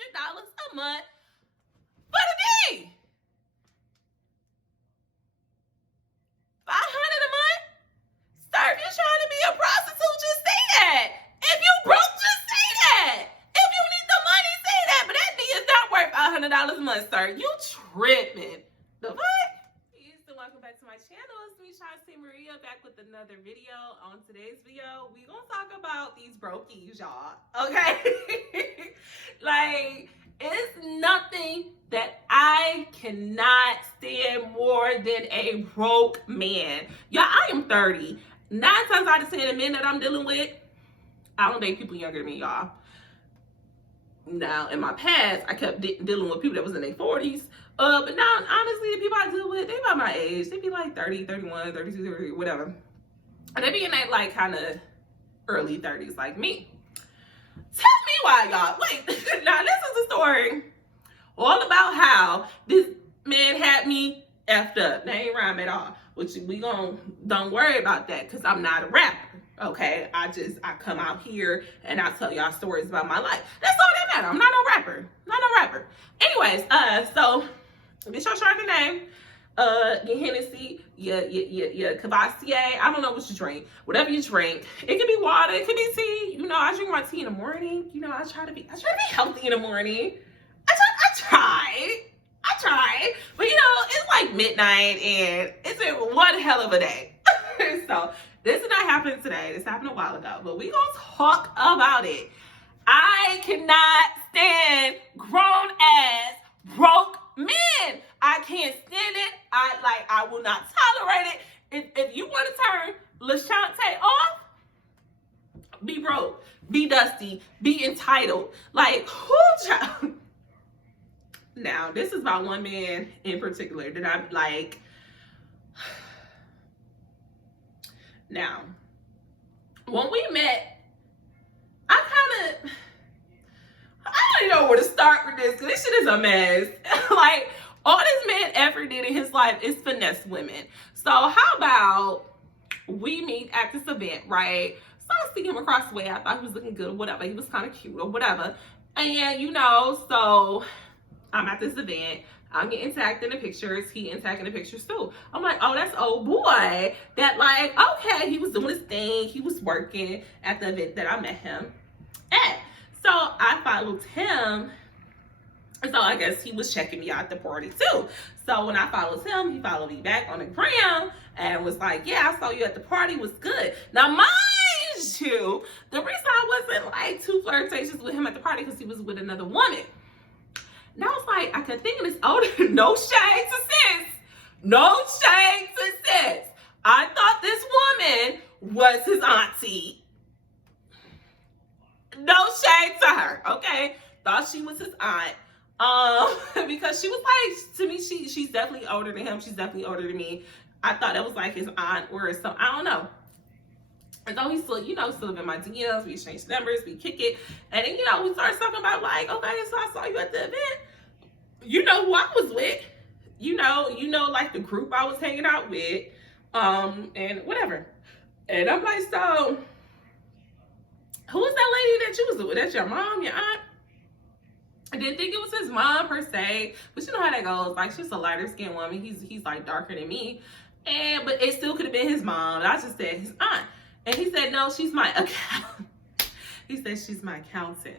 a month for the day. $500 a month? Sir, if you're trying to be a prostitute, just say that. If you broke, just say that. If you need the money, say that. But that thing is not worth $500 a month, sir. You tripping. The fuck? Welcome back to my channel. It's me, Shantae Maria, back with another video. On today's video, we gonna talk about these brokies, y'all. Okay? Like, it's nothing that I cannot stand more than a broke man. Y'all, I am 30. 9 times out of 10, the men that I'm dealing with, I don't date people younger than me, y'all. Now, in my past, I kept dealing with people that was in their 40s. But now, honestly, the people I deal with, they about my age. They be like 30, 31, 32, 33, whatever. And they be in that, like, kind of early 30s, like me. Tell me why, y'all. Wait, now this is a story all about how this man had me effed up. That ain't rhyme at all. Which don't worry about that, because I'm not a rapper. Okay, I come out here and I tell y'all stories about my life. That's all that matters. I'm not no rapper. Anyways, so this your Chardonnay name. Your Hennessy, your Cavassier. I don't know what you drink. Whatever you drink. It could be water, it could be tea. You know, I drink my tea in the morning. You know, I try to be healthy in the morning. I try. But you know, it's like midnight and it's been one hell of a day. So this did not happen today. This happened a while ago. But we gonna talk about it. I cannot stand grown-ass broke men. I can't stand it. I will not tolerate it. If you want to turn LaShante off, be broke, be dusty, be entitled. Like, who child? Now, this is about one man in particular that I'm like. Now, when we met, I don't even know where to start with this, because this shit is a mess. Like, all this man ever did in his life is finesse women. So how about we meet at this event, right? So I see him across the way. I thought he was looking good or whatever. He was kind of cute or whatever. And, you know, so I'm at this event. I'm getting tagged in the pictures. He in tagging the pictures too. I'm like, oh, that's old boy. That, like, okay, he was doing his thing. He was working at the event that I met him at. So I followed him. And so I guess he was checking me out at the party too. So when I followed him, he followed me back on the gram and was like, yeah, I saw you at the party. Was good. Now, mind you, the reason I wasn't like too flirtatious with him at the party because he was with another woman. And I was like, I could think of this older, no shade to sis. No shade to sis. I thought this woman was his auntie. No shade to her, okay? Thought she was his aunt. Because she was like, to me, she's definitely older than him. She's definitely older than me. I thought that was like his aunt or something. I don't know. And so he's still, you know, still in my DMs. We exchange numbers, we kick it. And then, you know, we started talking about like, okay, so I saw you at the event. You know who I was with. You know, like the group I was hanging out with. And whatever. And I'm like, so who was that lady that you was with? That's your mom, your aunt? I didn't think it was his mom per se, but you know how that goes. Like, she's a lighter skinned woman. He's like darker than me. But it still could have been his mom. And I just said his aunt. And he said, no, she's my accountant. He said she's my accountant.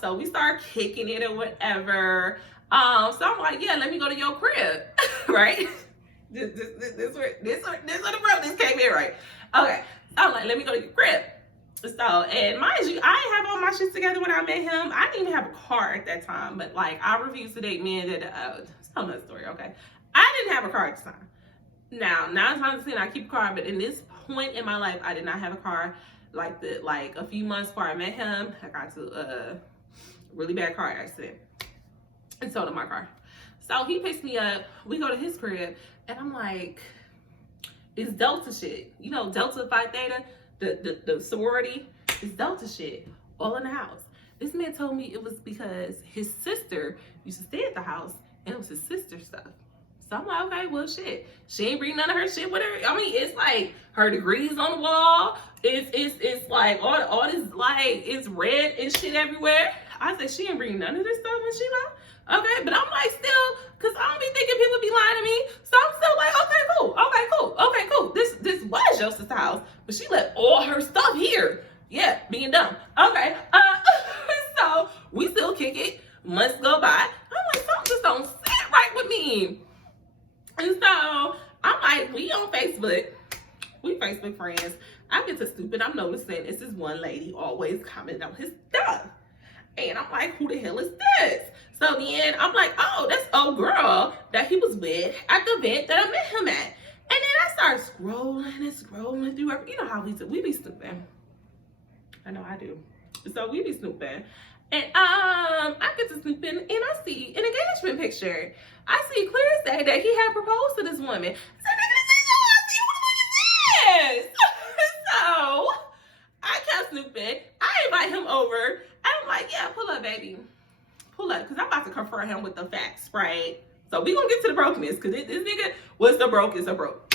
So we start kicking it or whatever. So I'm like, yeah, let me go to your crib. Right? This where the brothers came in, right? Okay. So I'm like, let me go to your crib. So, and mind you, I didn't have all my shit together when I met him. I didn't even have a car at that time, but like, I refused to date men that, tell me that story, okay? I didn't have a car at the time. Now, 9 times out of 10, I keep a car, but in this point in my life, I did not have a car. Like a few months before I met him, I got to a really bad car accident and sold him my car. So he picks me up, we go to his crib, and I'm like, it's Delta shit. You know, Delta Phi Theta? The sorority is Delta shit all in the house. This man told me it was because his sister used to stay at the house and it was his sister's stuff. So I'm like, okay, well, shit. She ain't bring none of her shit with her. I mean, it's like her degrees on the wall. It's like all this, like, it's red and shit everywhere. I said, she didn't bring none of this stuff when she left. Okay, but I'm like still, because I don't be thinking people be lying to me. So I'm still like, okay, cool. Okay, cool. Okay, cool. This was your sister's house, but she left all her stuff here. Yeah, being dumb. Okay. So we still kick it. Months go by. I'm like, something just don't sit right with me. And so I'm like, we on Facebook. We Facebook friends. I get to stupid. I'm noticing it's this one lady always commenting on his stuff. And I'm like, who the hell is this? So then I'm like, oh, that's old girl that he was with at the event that I met him at. And then I start scrolling and scrolling through everything. You know how we be snooping. I know I do. So we be snooping. And I get to snooping and I see an engagement picture. I see clear as day that he had proposed to this woman. I said, nigga, this is so I kept snooping. I invite him over. And I'm like, yeah, pull up, baby. Pull up. Because I'm about to confront him with the facts, right? So we going to get to the brokenness. Because this nigga was the brokest of broke.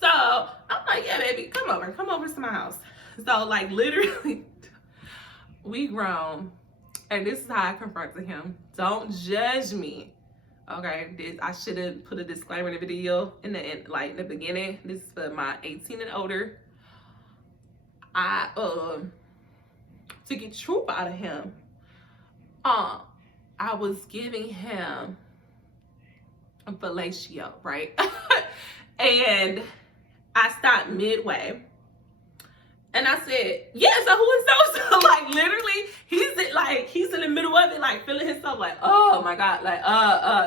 So I'm like, yeah, baby, come over. Come over to my house. So, like, literally, we grown. And this is how I confronted him. Don't judge me. Okay, I should have put a disclaimer in the video in the beginning. This is for my 18 and older. To get truth out of him, I was giving him a fellatio, right? And I stopped midway. And I said, yeah, so who is so? Like, literally, he's in the middle of it, like, feeling himself, like, oh, my God, like,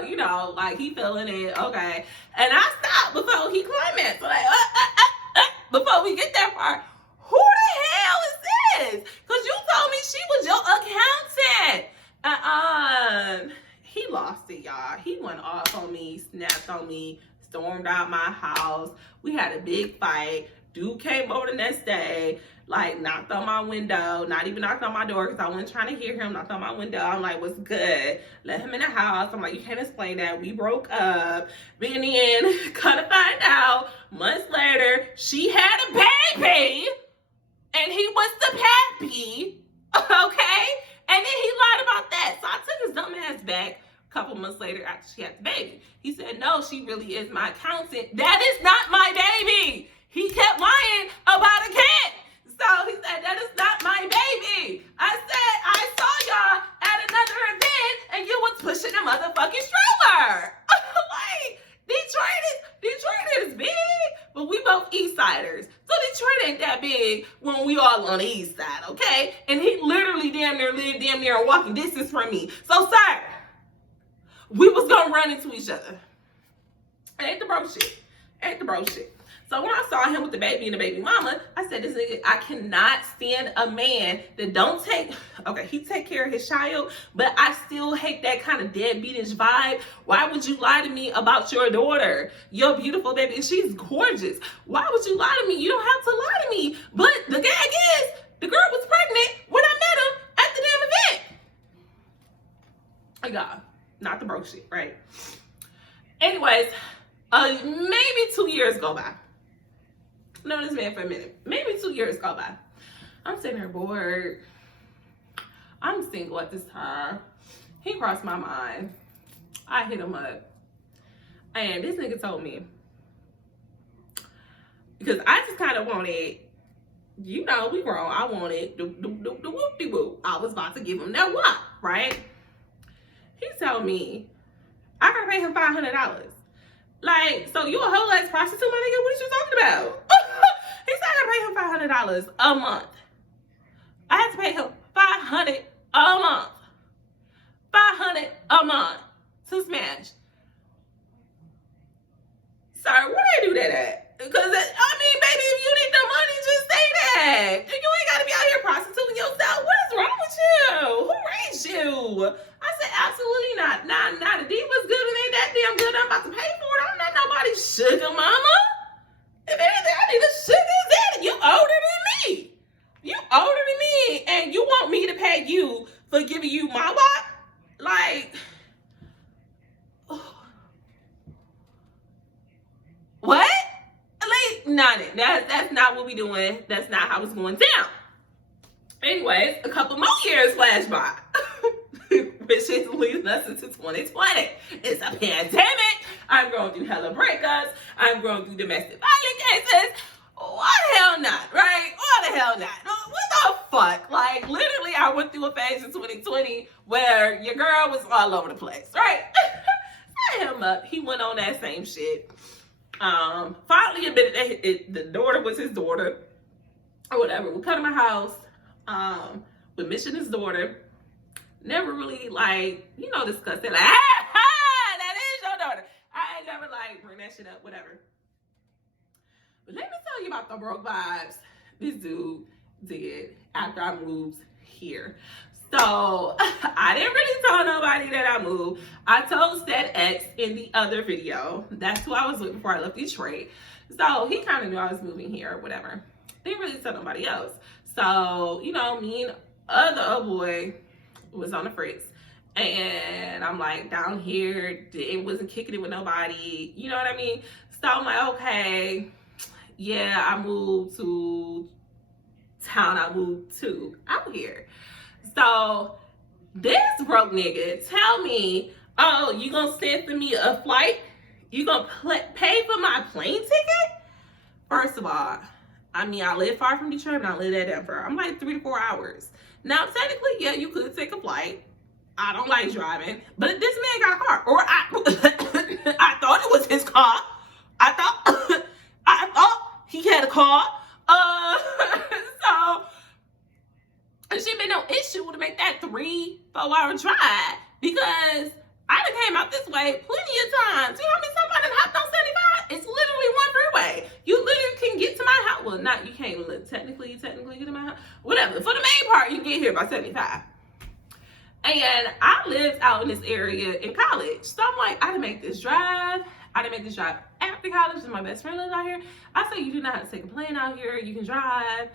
you know, like, he feeling it, okay. And I stopped before he climaxed, like, before we get that far. Who the hell is this? Because you told me she was your accountant. He lost it, y'all. He went off on me, snapped on me, stormed out my house. We had a big fight. Dude came over the next day, like, knocked on my window, not even knocked on my door because I wasn't trying to hear him, knocked on my window. I'm like, what's good? Let him in the house. I'm like, you can't explain that. We broke up. Then kind of find out, months later, she had a baby, and he was the pappy, okay? And then he lied about that. So I took his dumb ass back a couple months later after she had the baby. He said, no, she really is my accountant. That is not my baby. He kept lying about a kid. So he said, that is not my baby. I said, I saw y'all at another event and you was pushing a motherfucking stroller. Like, Detroit is big, but we both East Siders. So Detroit ain't that big when we all on the East Side, okay? And he literally damn near a walking distance from me. So, sir, we was gonna run into each other. It ain't the bro shit. So when I saw him with the baby and the baby mama, I said, this nigga, I cannot stand a man that don't he take care of his child, but I still hate that kind of deadbeatish vibe. Why would you lie to me about your daughter, your beautiful baby? And she's gorgeous. Why would you lie to me? You don't have to lie to me. But the gag is, the girl was pregnant when I met him at the damn event. God, not the broke shit, right? Anyways, maybe 2 years go by. Known this man for a minute. Maybe 2 years go by. I'm sitting here bored. I'm single at this time. He crossed my mind. I hit him up. And this nigga told me, because I just kind of wanted, you know, we grown. I wanted the whoop-de-whoop. I was about to give him that wop, right? He told me, I gotta pay him $500. Like, so you a whole ass prostitute, my nigga? What are you talking about? He said I gotta pay him $500 a month. I had to pay him $500 a month. $500 a month to smash. Sorry, where they do that at? Because, I mean, baby, if you need the money, just say that. You ain't gotta be out here prostituting yourself. What is wrong with you? Who raised you? I said, absolutely not. Nah, the diva's good and ain't that damn good. I'm about to pay for it. I'm not nobody's sugar mama. If anything, I need a sugar daddy. You older than me. You older than me. And you want me to pay you for giving you my what? Like, what? Like, that's not what we doing. That's not how it's going down. Anyways, a couple more years flash by, which is leading us into 2020. It's a pandemic. I'm going through hella breakups. I'm going through domestic violence cases. Why the hell not, right? Why the hell not? What the fuck? Like, literally, I went through a phase in 2020 where your girl was all over the place, right? I hit him up. He went on that same shit. Finally admitted that the daughter was his daughter, or whatever. We come to my house. With Mission his daughter, never really discussed it. Like, that is your daughter. I ain't never bring that shit up, whatever. But let me tell you about the broke vibes this dude did after I moved here. So I didn't really tell nobody that I moved. I told Stat X in the other video. That's who I was with before I left Detroit. So he kind of knew I was moving here or whatever. Didn't really tell nobody else. So, me and other boy was on the fritz. And I'm down here, it wasn't kicking it with nobody. You know what I mean? So I'm okay, yeah, I moved to town I moved to out here. So this broke nigga tell me, oh, you gonna send for me a flight? You gonna pay for my plane ticket? First of all, I live far from Detroit, but I live at Denver. I'm 3 to 4 hours. Now, technically, yeah, you could take a flight. I don't like driving, but this man got a car. Or I thought it was his car. I thought he had a car. So it should be no issue to make that 3-4 hour drive, because I done came out this way plenty of times. You know how many times I done hopped on 75? It's literally one freeway. You literally can get to my house. Well, not, you can't technically get to my house. Whatever. For the main part, you can get here by 75. And I lived out in this area in college. So I'm I done make this drive. I didn't make this drive after college, and my best friend lives out here. I say you do not have to take a plane out here. You can drive.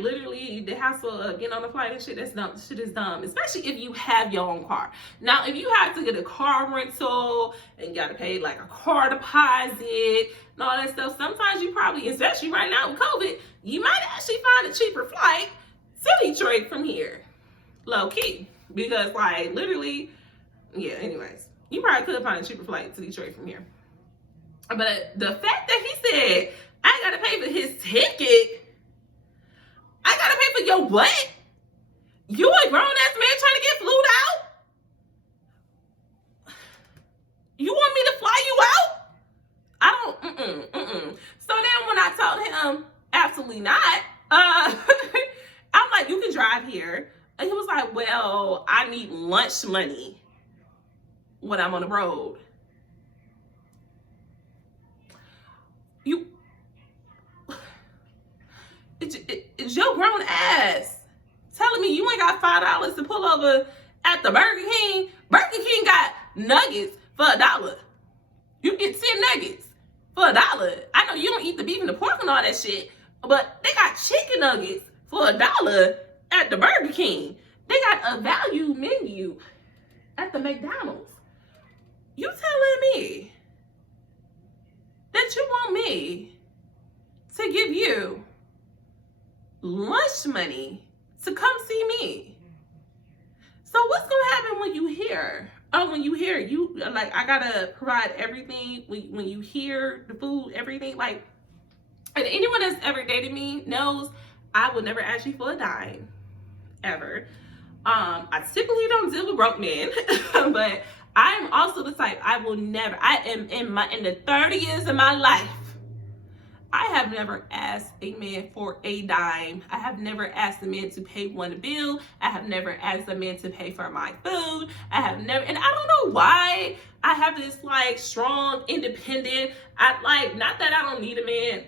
Literally the hassle of getting on the flight and shit, that's dumb. Shit is dumb, especially if you have your own car. Now, if you have to get a car rental and you gotta pay a car deposit and all that stuff, sometimes you probably, especially right now with COVID, you might actually find a cheaper flight to Detroit from here. Low key. Because literally, yeah, anyways, you probably could find a cheaper flight to Detroit from here. But the fact that he said, I gotta pay for his ticket, I gotta pay for your what? You a grown ass man trying to get flued out? You want me to fly you out? I don't, So then when I told him, absolutely not, I'm you can drive here. And he was well, I need lunch money when I'm on the road. It's your grown ass telling me you ain't got $5 to pull over at the Burger King. Burger King got nuggets for $1. You get 10 nuggets for $1. I know you don't eat the beef and the pork and all that shit, but they got chicken nuggets for $1 at the Burger King. They got a value menu at the McDonald's. You telling me that you want me to give you lunch money to come see me? So what's gonna happen when you hear? Oh, when you hear you I gotta provide everything when you hear the food, everything. And anyone that's ever dated me knows I would never ask you for a dime, ever. I typically don't deal with broke men, but I'm also the type, I am in the 30 years of my life, I have never asked a man for a dime. I have never asked a man to pay one bill. I have never asked a man to pay for my food. I have never, and I don't know why I have this strong, independent, not that I don't need a man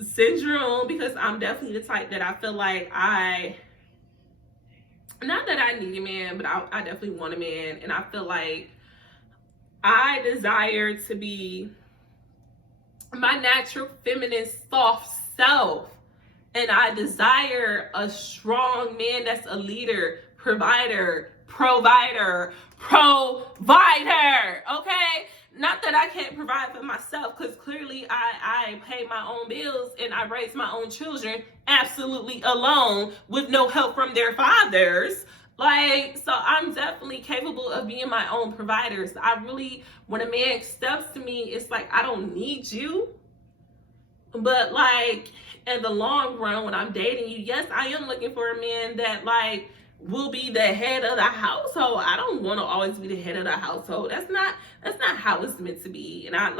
syndrome, because I'm definitely the type that I feel not that I need a man, but I definitely want a man. And I feel I desire to be my natural feminine soft self. And I desire a strong man that's a leader, provider, okay? not that I can't provide for myself, because clearly I pay my own bills and I raise my own children absolutely alone with no help from their fathers. Like, so I'm definitely capable of being my own provider. So I really, when a man steps to me, it's like, I don't need you. But like, in the long run, when I'm dating you, yes, I am looking for a man that like will be the head of the household. I don't want to always be the head of the household. That's not how it's meant to be. And I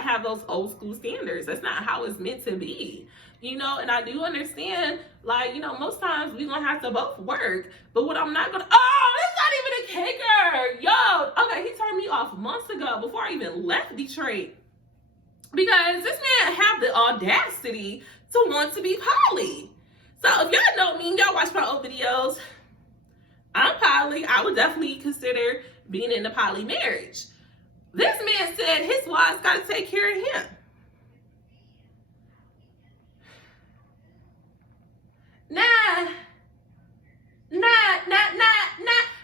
have those old school standards. That's not how it's meant to be. You know, and I do understand, like, you know, most times we're gonna have to both work. But what I'm not gonna, oh, it's not even a kicker. Yo, okay, he turned me off months ago before I even left Detroit. Because this man have the audacity to want to be poly. So if y'all know me and y'all watch my old videos, I'm poly. I would definitely consider being in a poly marriage. This man said his wife's got to take care of him.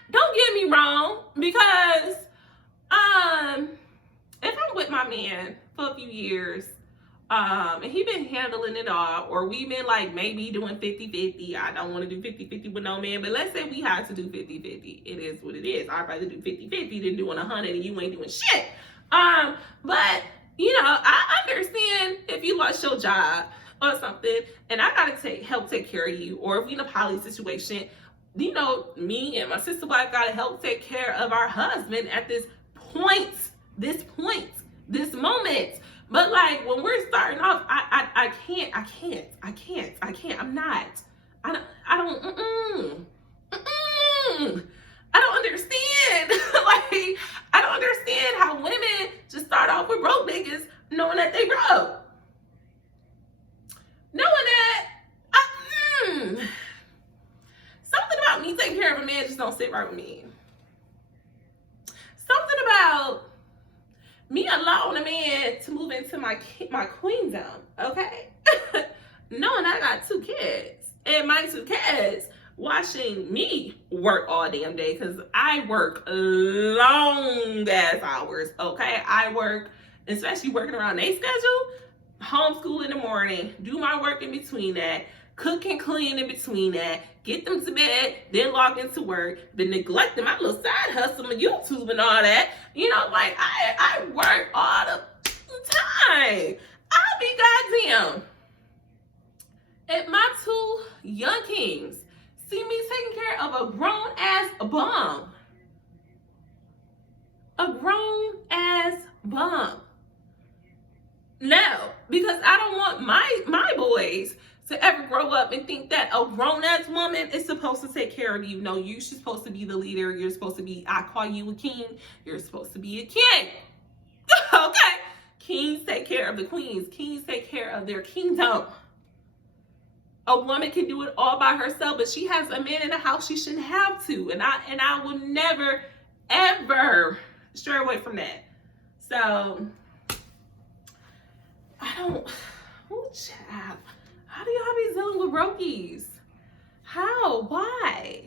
Don't get me wrong, because if I'm with my man for a few years, and he been handling it all, or we been like maybe doing 50-50. I don't want to do 50-50 with no man, but let's say we had to do 50-50. It is what it is. I'd rather do 50-50 than doing 100 and you ain't doing shit. But you know, I understand if you lost your job or something and I gotta help take care of you, or if we in a poly situation, you know, me and my sister wife gotta help take care of our husband at this moment. But like when we're starting off, I can't. I'm not. I don't understand. Like, I don't understand how women just start off with broke niggas knowing that they broke. Knowing that something about me taking care of a man just don't sit right with me. Something about me allowing a man to move into my queendom, okay? Knowing I got 2 kids, and my 2 kids watching me work all damn day, because I work long ass hours, okay? I work, especially working around their schedule, homeschool in the morning, do my work in between that, cook and clean in between that, get them to bed, then log into work, been neglecting my little side hustle, my YouTube and all that. You know, like, I work all the time. I'll be goddamn. And my 2 young kings see me taking care of a grown-ass bum. A grown-ass bum. No, because I don't want my boys to ever grow up and think that a grown-ass woman is supposed to take care of you. No, you're supposed to be the leader. You're supposed to be, I call you a king. You're supposed to be a king. Okay? Kings take care of the queens. Kings take care of their kingdom. A woman can do it all by herself, but she has a man in the house she shouldn't have to. And I will never, ever stray away from that. So, I don't, oh, child. How do y'all be dealing with brokies? How? Why?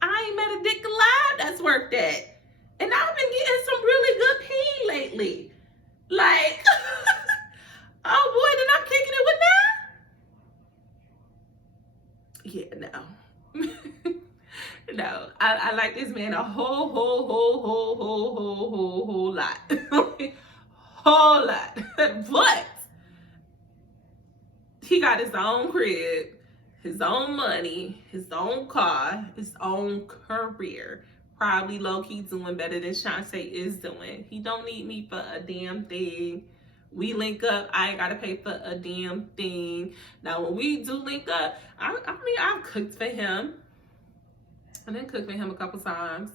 I ain't met a dick alive that's worth that. And I've been getting some really good pee lately. Like, oh boy, then I'm kicking it with that? Yeah, no. No, I like this man a whole lot. Whole lot. But he got his own crib, his own money, his own car, his own career. Probably low-key doing better than Shantae is doing. He don't need me for a damn thing. We link up, I ain't gotta pay for a damn thing. Now, when we do link up, I mean, I've cooked for him. I didn't cook for him a couple times.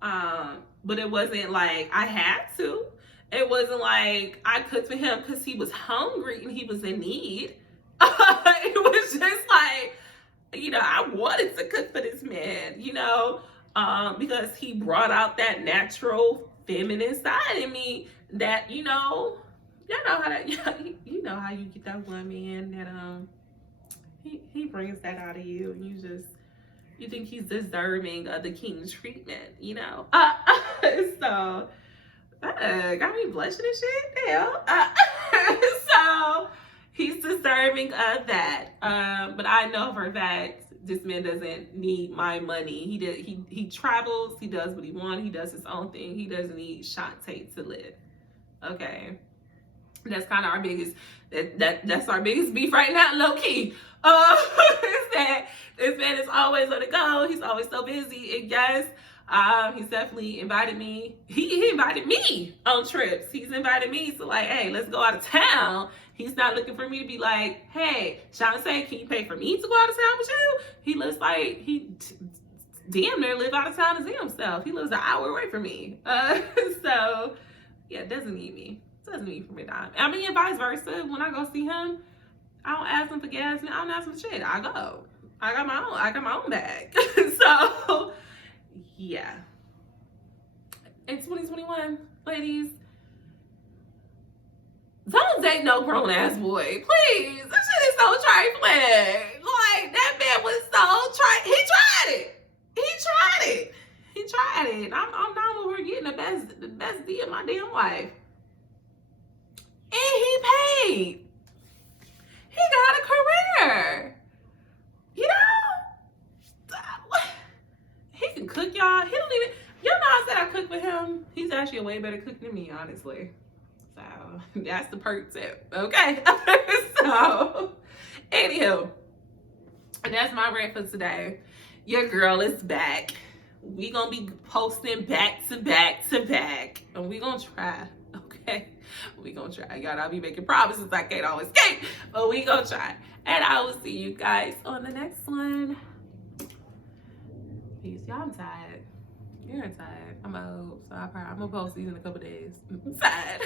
But it wasn't like I had to. It wasn't like I cooked for him because he was hungry and he was in need. It was just like, you know, I wanted to cook for this man, you know, because he brought out that natural feminine side in me that, you know, you know how that, you know how you get that one man that he brings that out of you, and you think he's deserving of the king's treatment, you know. So Got me blushing and shit. Hell. So he's deserving of that. But I know for a fact this man doesn't need my money. He travels, he does what he wants, he does his own thing. He doesn't need Shantae to live. Okay. That's kind of our biggest that's our biggest beef right now, low key. Is that this man is always on the go. He's always so busy. And yes, he's definitely invited me. He invited me on trips. He's invited me to like, hey, let's go out of town. He's not looking for me to be like, hey, Shantae, can you pay for me to go out of town with you? He lives like damn near live out of town as himself. He lives an hour away from me. So yeah, doesn't need me. Doesn't need for me to. I mean, and vice versa. When I go see him, I don't ask him for gas. I don't ask him for shit. I go. I got my own bag. So yeah. In 2021, ladies, don't date no grown ass boy, please. This shit is so trifling. Like that man was so He tried it. He tried it. I'm down with her getting the best D of my damn life. And he paid. He got a career. You know? He can cook, y'all. He don't even, y'all know I said I cook with him. He's actually a way better cook than me, honestly. So that's the perk tip. Okay. So anywho, that's my rant for today. Your girl is back. We gonna be posting back to back to back. And we gonna try. Okay. We gonna try. Y'all, I'll be making promises I can't always keep, but we gonna try. And I will see you guys on the next one. Peace. Y'all, I'm tired. You're tired. I'm old, so I'm gonna post these in a couple days. I'm tired.